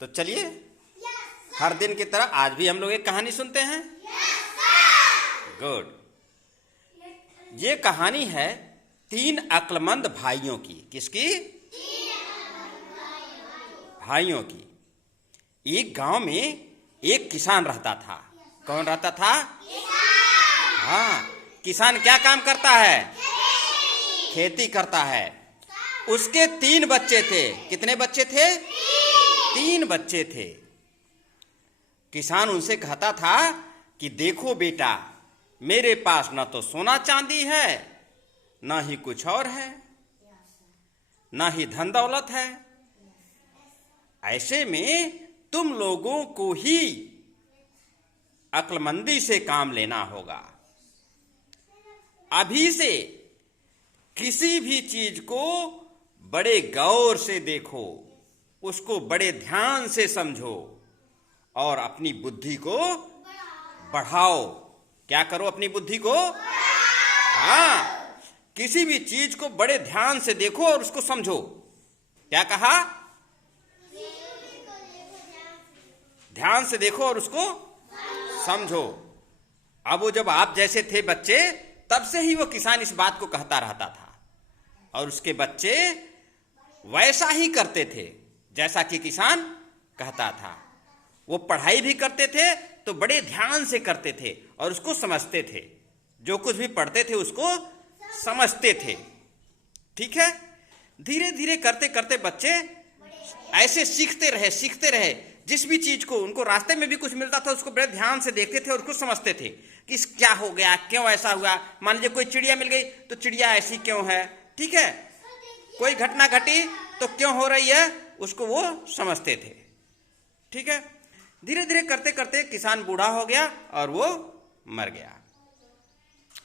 तो चलिए हर दिन की तरह आज भी हम लोग एक कहानी सुनते हैं। गुड। ये कहानी है 3 अक्लमंद भाइयों की। किसकी? भाइयों की। एक गांव में एक किसान रहता था। कौन रहता था? हाँ, किसान क्या काम करता है? खेती करता है। उसके 3 बच्चे थे। कितने बच्चे थे? 3 बच्चे थे। किसान उनसे कहता था कि देखो बेटा, मेरे पास न तो सोना चांदी है, न ही कुछ और है, न ही धन दौलत है। ऐसे में तुम लोगों को ही अक्लमंदी से काम लेना होगा। अभी से किसी भी चीज को बड़े गौर से देखो, उसको बड़े ध्यान से समझो और अपनी बुद्धि को बढ़ाओ। क्या करो? अपनी बुद्धि को। हाँ, किसी भी चीज को बड़े ध्यान से देखो और उसको समझो। क्या कहा? ध्यान से देखो और उसको समझो। अब वो जब आप जैसे थे बच्चे, तब से ही वो किसान इस बात को कहता रहता था और उसके बच्चे वैसा ही करते थे जैसा कि किसान कहता था। वो पढ़ाई भी करते थे तो बड़े ध्यान से करते थे और उसको समझते थे। जो कुछ भी पढ़ते थे उसको समझते थे। ठीक है। धीरे धीरे करते करते बच्चे ऐसे सीखते रहे। जिस भी चीज को उनको रास्ते में भी कुछ मिलता था उसको बड़े ध्यान से देखते थे और उसको समझते थे कि क्या हो गया, क्यों ऐसा हुआ। मान लीजिए कोई चिड़िया मिल गई तो चिड़िया ऐसी क्यों है। ठीक है। कोई घटना घटी तो क्यों हो रही है, उसको वो समझते थे। ठीक है। धीरे धीरे करते करते किसान बूढ़ा हो गया और वो मर गया।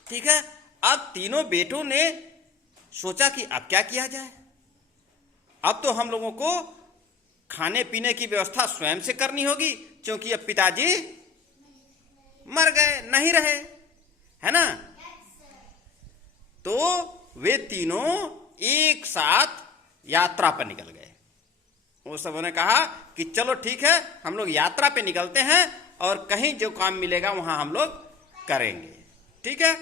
ठीक है। अब तीनों बेटों ने सोचा कि अब क्या किया जाए। अब तो हम लोगों को खाने पीने की व्यवस्था स्वयं से करनी होगी, क्योंकि अब पिताजी मर गए, नहीं रहे, है ना। तो वे तीनों एक साथ यात्रा पर निकल गए। वो सबों ने कहा कि चलो ठीक है, हम लोग यात्रा पे निकलते हैं और कहीं जो काम मिलेगा वहां हम लोग करेंगे। ठीक है।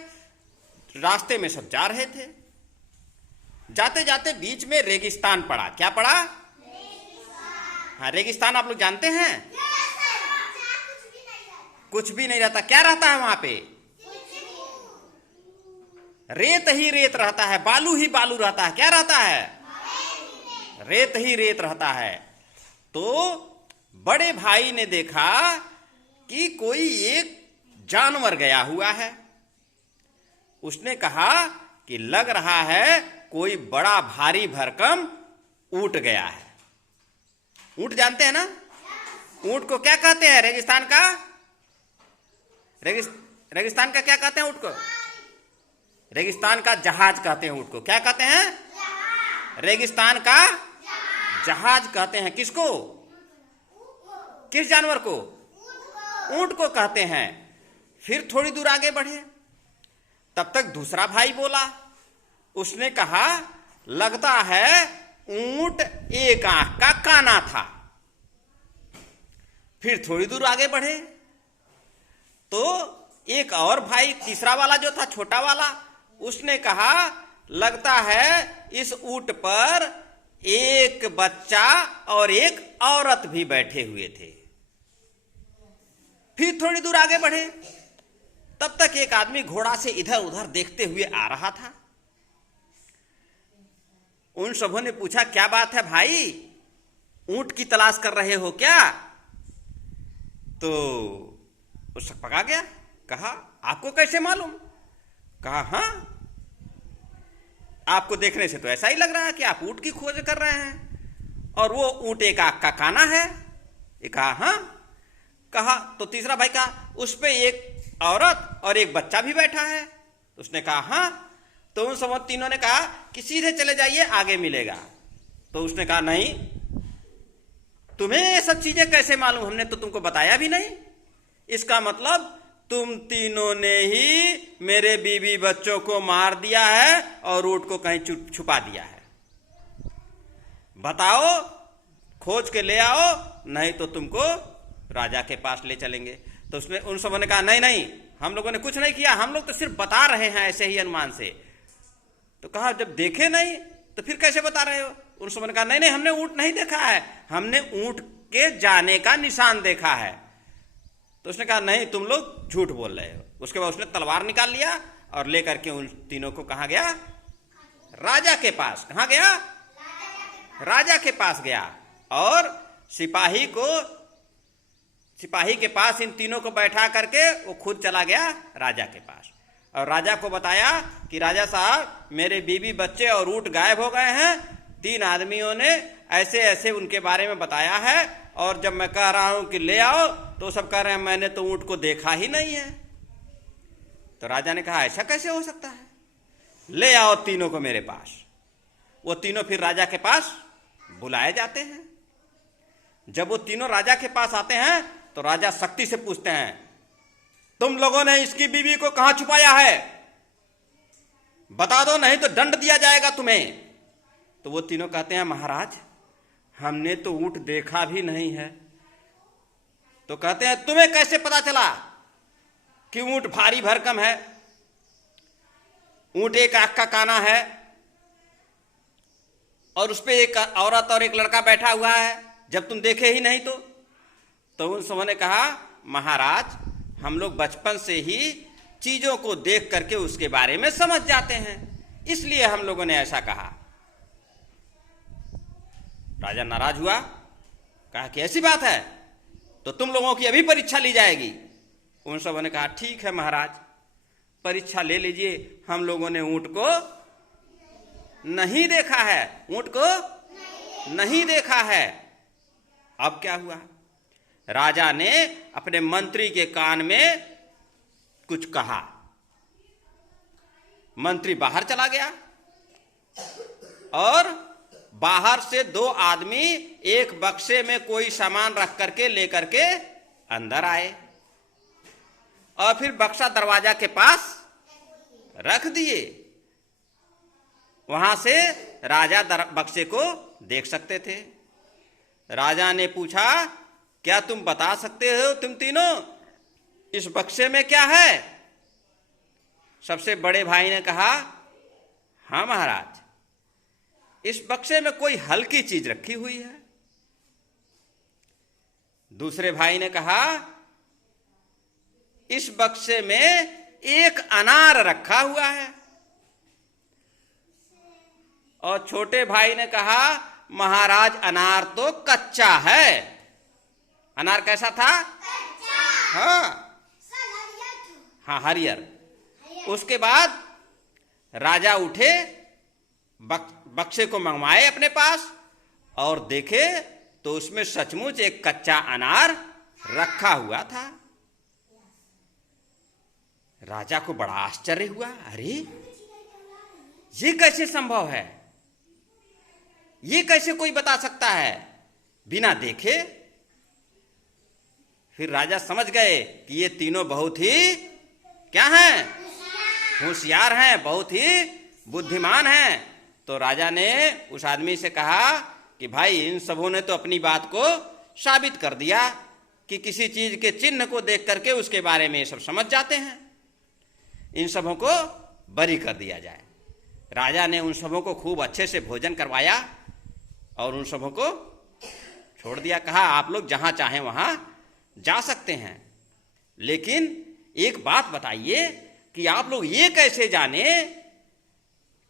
रास्ते में सब जा रहे थे। जाते जाते बीच में रेगिस्तान पड़ा। क्या पड़ा? हाँ, रेगिस्तान आप लोग जानते हैं। कुछ भी नहीं रहता। क्या रहता है वहां पे? रेत ही रेत रहता है, बालू ही बालू रहता है। क्या रहता है? रेत ही रेत रहता है। तो बड़े भाई ने देखा कि कोई एक जानवर गया हुआ है। उसने कहा कि लग रहा है कोई बड़ा भारी भरकम ऊंट गया है। ऊंट जानते हैं ना? ऊंट को क्या कहते हैं? रेगिस्तान का रेगिस्तान का क्या कहते हैं ऊंट को? रेगिस्तान का जहाज कहते हैं ऊंट को। क्या कहते हैं? रेगिस्तान का जहाज कहते हैं। किसको? किस जानवर को? ऊंट को कहते हैं। फिर थोड़ी दूर आगे बढ़े, तब तक दूसरा भाई बोला। उसने कहा लगता है ऊंट एक आंख का काना था। फिर थोड़ी दूर आगे बढ़े तो एक और भाई, तीसरा वाला जो था, छोटा वाला, उसने कहा लगता है इस ऊंट पर एक बच्चा और एक औरत भी बैठे हुए थे। फिर थोड़ी दूर आगे बढ़े, तब तक एक आदमी घोड़ा से इधर उधर देखते हुए आ रहा था। उन सबों ने पूछा क्या बात है भाई, ऊंट की तलाश कर रहे हो क्या? तो उस पका गया। कहा आपको कैसे मालूम? कहा हाँ, आपको देखने से तो ऐसा ही लग रहा है कि आप ऊंट की खोज कर रहे हैं और वो ऊंट एक आंख का काना है। ये कहा हाँ। कहा तो तीसरा भाई कहा उस पे एक औरत और एक बच्चा भी बैठा है। उसने कहा हाँ। तो उन सब तीनों ने कहा कि सीधे चले जाइए, आगे मिलेगा। तो उसने कहा नहीं, तुम्हें ये सब चीजें कैसे मालूम? हमने तो तुमको बताया भी नहीं। इसका मतलब तुम तीनों ने ही मेरे बीवी बच्चों को मार दिया है और ऊंट को कहीं छुपा दिया है। बताओ, खोज के ले आओ नहीं तो तुमको राजा के पास ले चलेंगे। तो उसने उन सबों ने कहा नहीं नहीं, हम लोगों ने कुछ नहीं किया, हम लोग तो सिर्फ बता रहे हैं ऐसे ही अनुमान से। तो कहा जब देखे नहीं तो फिर कैसे बता रहे हो? उन सबों ने कहा नहीं नहीं, हमने ऊंट नहीं देखा है, हमने ऊंट के जाने का निशान देखा है। तो उसने कहा नहीं, तुम लोग झूठ बोल रहे हो। उसके बाद उसने तलवार निकाल लिया और लेकर के उन तीनों को कहाँ गया? राजा के पास। कहाँ गया? राजा के पास गया और सिपाही के पास इन तीनों को बैठा करके वो खुद चला गया राजा के पास और राजा को बताया कि राजा साहब, मेरे बीवी बच्चे और ऊंट गायब हो गए हैं, 3 आदमियों ने ऐसे ऐसे उनके बारे में बताया है, और जब मैं कह रहा हूं कि ले आओ तो सब कह रहे हैं मैंने तो ऊंट को देखा ही नहीं है। तो राजा ने कहा ऐसा कैसे हो सकता है, ले आओ तीनों को मेरे पास। वो तीनों फिर राजा के पास बुलाए जाते हैं। जब वो तीनों राजा के पास आते हैं तो राजा सख्ती से पूछते हैं, तुम लोगों ने इसकी बीवी को कहां छुपाया है, बता दो नहीं तो दंड दिया जाएगा तुम्हें। तो वो तीनों कहते हैं महाराज, हमने तो ऊंट देखा भी नहीं है। तो कहते हैं तुम्हें कैसे पता चला कि ऊंट भारी भरकम है, ऊंट एक आंख का काना है और उस पे एक औरत और एक लड़का बैठा हुआ है, जब तुम देखे ही नहीं तो उन सबों ने कहा महाराज, हम लोग बचपन से ही चीजों को देख करके उसके बारे में समझ जाते हैं, इसलिए हम लोगों ने ऐसा कहा। राजा नाराज हुआ, कहा कि ऐसी बात है तो तुम लोगों की अभी परीक्षा ली जाएगी। उन सबों ने कहा ठीक है महाराज, परीक्षा ले लीजिए, हम लोगों ने ऊंट को नहीं देखा है, ऊंट को नहीं देखा है। अब क्या हुआ? राजा ने अपने मंत्री के कान में कुछ कहा, मंत्री बाहर चला गया और बाहर से 2 आदमी एक बक्से में कोई सामान रख करके लेकर के अंदर आए और फिर बक्सा दरवाजा के पास रख दिए। वहां से राजा बक्से को देख सकते थे। राजा ने पूछा, क्या तुम बता सकते हो तुम तीनों इस बक्से में क्या है? सबसे बड़े भाई ने कहा, हाँ महाराज, इस बक्से में कोई हल्की चीज रखी हुई है। दूसरे भाई ने कहा, इस बक्से में एक अनार रखा हुआ है। और छोटे भाई ने कहा, महाराज अनार तो कच्चा है। अनार कैसा था? हाँ हरियर। उसके बाद राजा उठे, बक्से को मंगवाए अपने पास और देखे तो उसमें सचमुच एक कच्चा अनार रखा हुआ था। राजा को बड़ा आश्चर्य हुआ, अरे ये कैसे संभव है, ये कैसे कोई बता सकता है बिना देखे? फिर राजा समझ गए कि ये तीनों बहुत ही क्या हैं? होशियार हैं, बहुत ही बुद्धिमान हैं। तो राजा ने उस आदमी से कहा कि भाई, इन सबों ने तो अपनी बात को साबित कर दिया कि किसी चीज के चिन्ह को देख करके उसके बारे में सब समझ जाते हैं, इन सबों को बरी कर दिया जाए। राजा ने उन सबों को खूब अच्छे से भोजन करवाया और उन सबों को छोड़ दिया। कहा आप लोग जहां चाहें वहां जा सकते हैं, लेकिन एक बात बताइए कि आप लोग ये कैसे जाने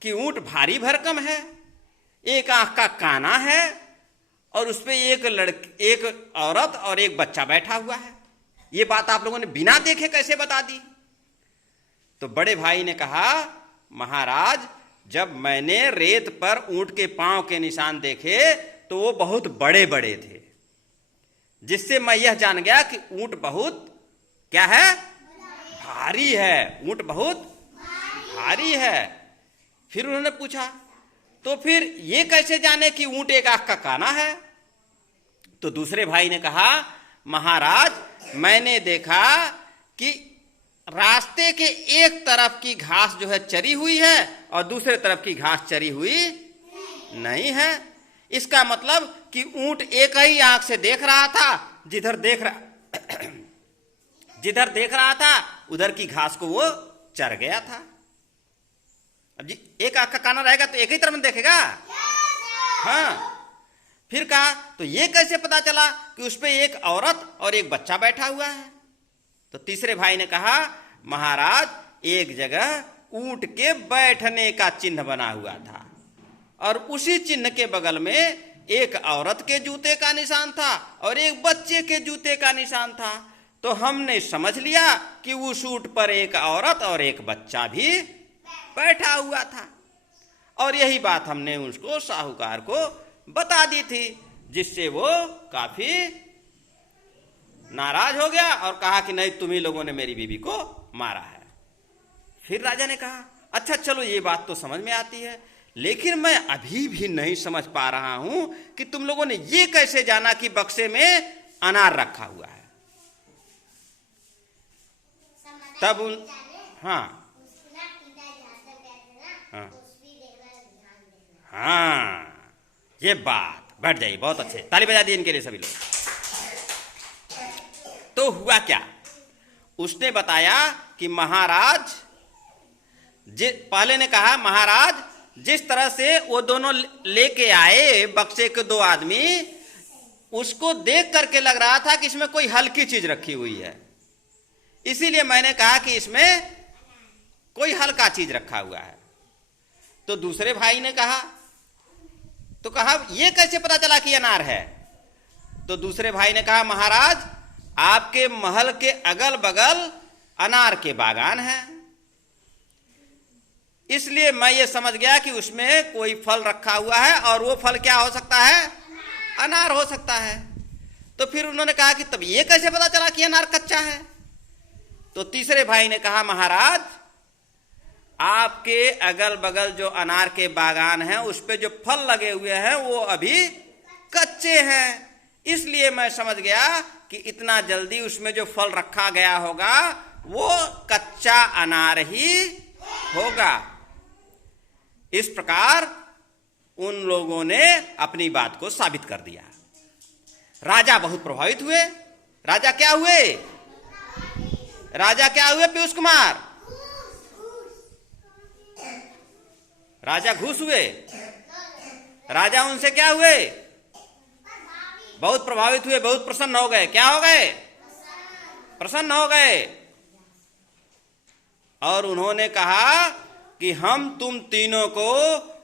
कि ऊंट भारी भरकम है, एक आंख का काना है और उस पे एक औरत और एक बच्चा बैठा हुआ है? ये बात आप लोगों ने बिना देखे कैसे बता दी? तो बड़े भाई ने कहा, महाराज जब मैंने रेत पर ऊंट के पांव के निशान देखे तो वो बहुत बड़े बड़े थे, जिससे मैं यह जान गया कि ऊंट बहुत क्या है? भारी है, ऊंट बहुत भारी है। फिर उन्होंने पूछा, तो फिर ये कैसे जाने कि ऊंट एक आंख का काना है? तो दूसरे भाई ने कहा, महाराज मैंने देखा कि रास्ते के एक तरफ की घास जो है चरी हुई है और दूसरे तरफ की घास चरी हुई नहीं है। इसका मतलब कि ऊंट एक ही आंख से देख रहा था, जिधर देख रहा था उधर की घास को वो चर गया था। अब जी एक आंख का काना रहेगा तो एक ही तरफ देखेगा। हाँ, फिर कहा तो ये कैसे पता चला कि उस पे एक औरत और एक बच्चा बैठा हुआ है? तो तीसरे भाई ने कहा, महाराज एक जगह ऊंट के बैठने का चिन्ह बना हुआ था और उसी चिन्ह के बगल में एक औरत के जूते का निशान था और एक बच्चे के जूते का निशान था। तो हमने समझ लिया कि उस ऊंट पर एक औरत और एक बच्चा भी बैठा हुआ था। और यही बात हमने उसको साहूकार को बता दी थी, जिससे वो काफी नाराज हो गया और कहा कि नहीं, तुम ही लोगों ने मेरी बीवी को मारा है। फिर राजा ने कहा, अच्छा चलो ये बात तो समझ में आती है, लेकिन मैं अभी भी नहीं समझ पा रहा हूं कि तुम लोगों ने ये कैसे जाना कि बक्से में अनार रखा हुआ है। तब हाँ हाँ हाँ, ये बात बैठ जाइए, बहुत अच्छे, ताली बजा दी इनके लिए सभी लोग। तो हुआ क्या, उसने बताया कि महाराज पहले ने कहा, महाराज जिस तरह से वो दोनों लेके आए बक्से के दो आदमी, उसको देख करके लग रहा था कि इसमें कोई हल्की चीज रखी हुई है, इसीलिए मैंने कहा कि इसमें कोई हल्का चीज रखा हुआ है। तो दूसरे भाई ने कहा, तो कहा ये कैसे पता चला कि अनार है? तो दूसरे भाई ने कहा, महाराज आपके महल के अगल बगल अनार के बागान हैं, इसलिए मैं ये समझ गया कि उसमें कोई फल रखा हुआ है और वो फल क्या हो सकता है? अनार हो सकता है। तो फिर उन्होंने कहा कि तब ये कैसे पता चला कि अनार कच्चा है? तो तीसरे भाई ने कहा, महाराज आपके अगल बगल जो अनार के बागान हैं उस पे जो फल लगे हुए हैं वो अभी कच्चे हैं, इसलिए मैं समझ गया कि इतना जल्दी उसमें जो फल रखा गया होगा वो कच्चा अनार ही होगा। इस प्रकार उन लोगों ने अपनी बात को साबित कर दिया। राजा बहुत प्रभावित हुए। राजा क्या हुए? राजा क्या हुए पीयूष कुमार? राजा घुस हुए। राजा उनसे क्या हुए? बहुत प्रभावित हुए, बहुत प्रसन्न हो गए। क्या हो गए? प्रसन्न हो गए। और उन्होंने कहा कि हम तुम तीनों को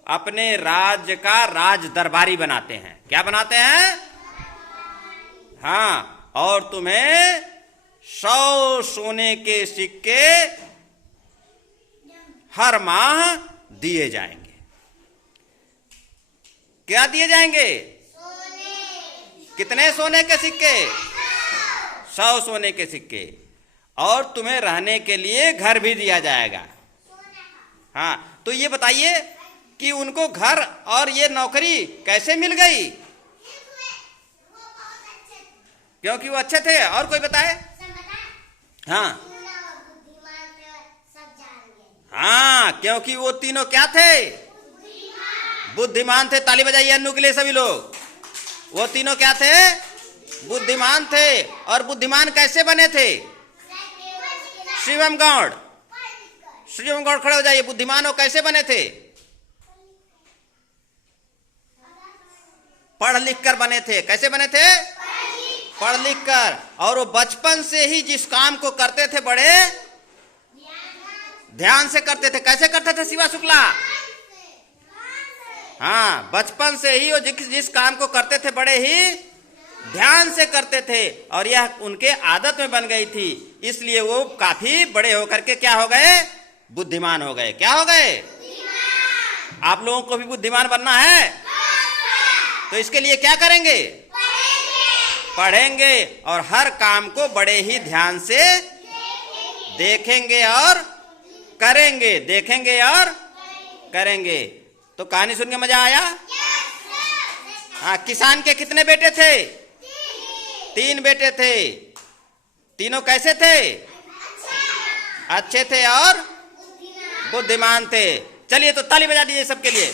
अपने राज्य का राज दरबारी बनाते हैं। क्या बनाते हैं? हाँ, और तुम्हें 100 सोने के सिक्के हर माह दिए जाएंगे। क्या दिए जाएंगे? कितने सोने के सिक्के? 100 सोने के सिक्के। और तुम्हें रहने के लिए घर भी दिया जाएगा। हाँ, तो ये बताइए कि उनको घर और ये नौकरी कैसे मिल गई? क्योंकि वो अच्छे थे। और कोई बताए? हाँ हाँ, क्योंकि वो तीनों क्या थे? बुद्धिमान थे। ताली बजाइए अन्नू के लिए सभी लोग। वो तीनों क्या थे? बुद्धिमान थे। और बुद्धिमान कैसे बने थे? शिवम गौड़, शिवम गौड़ खड़े हो जाइए। बुद्धिमान हो कैसे बने थे? पढ़ लिख कर बने थे। कैसे बने थे? पढ़ लिख कर। और वो बचपन से ही जिस काम को करते थे बड़े ध्यान से करते थे। कैसे करते थे शिवा शुक्ला? हाँ, बचपन से ही वो जिस काम को करते थे बड़े ही ध्यान से करते थे और यह उनके आदत में बन गई थी, इसलिए वो काफी बड़े होकर के क्या हो गए? बुद्धिमान हो गए। क्या हो गए? आप लोगों को भी बुद्धिमान बनना है तो इसके लिए क्या करेंगे? पढ़ेंगे और हर काम को बड़े ही ध्यान से देखेंगे और करेंगे। देखेंगे और करेंगे। तो कहानी सुन के मजा आया? हाँ, किसान के कितने बेटे थे? 3 बेटे थे। तीनों कैसे थे? अच्छे थे और बुद्धिमान थे। चलिए तो ताली बजा दीजिए सबके लिए।